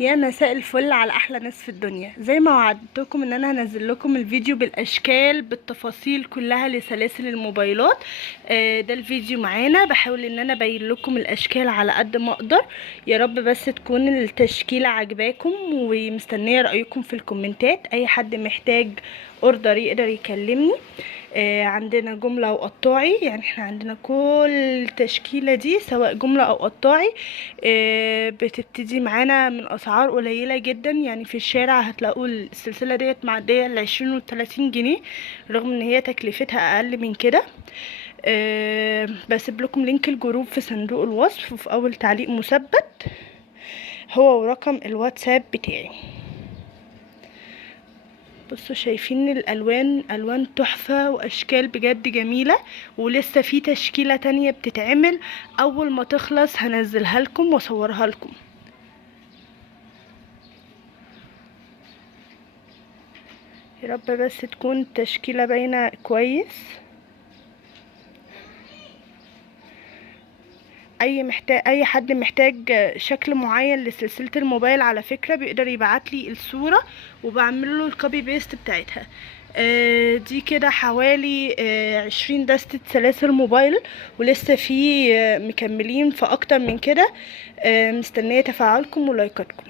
يا مساء الفل على احلى ناس في الدنيا. زي ما وعدتكم ان انا هنزل لكم الفيديو بالاشكال بالتفاصيل كلها لسلاسل الموبايلات. ده الفيديو معانا، بحاول ان انا ابين لكم الاشكال على قد ما اقدر. يا رب بس تكون التشكيله عجباكم، ومستنيه رايكم في الكومنتات. اي حد محتاج اوردر يقدر يكلمني. عندنا جملة وقطاعي، يعني احنا عندنا كل التشكيلة دي سواء جملة او قطاعي. بتبتدي معانا من اسعار قليلة جدا، يعني في الشارع هتلاقوا السلسلة ديت معدية ال20 و30 جنيه، رغم ان هي تكلفتها اقل من كده. بسيب لكم لينك الجروب في صندوق الوصف وفي اول تعليق مثبت، هو ورقم الواتساب بتاعي. بصوا شايفين الالوان، الوان تحفة واشكال بجد جميلة، ولسه في تشكيلة تانية بتتعمل. اول ما تخلص هنزلها لكم واصورها لكم. يا رب بس تكون التشكيلة باينة كويس. اي حد محتاج شكل معين لسلسلة الموبايل على فكرة بيقدر يبعت لي الصورة وبعمل له الكوبي بيست بتاعتها. دي كده حوالي 20 دستة سلاسل موبايل، ولسه في مكملين في اكتر من كده. مستنية تفاعلكم ولايكاتكم.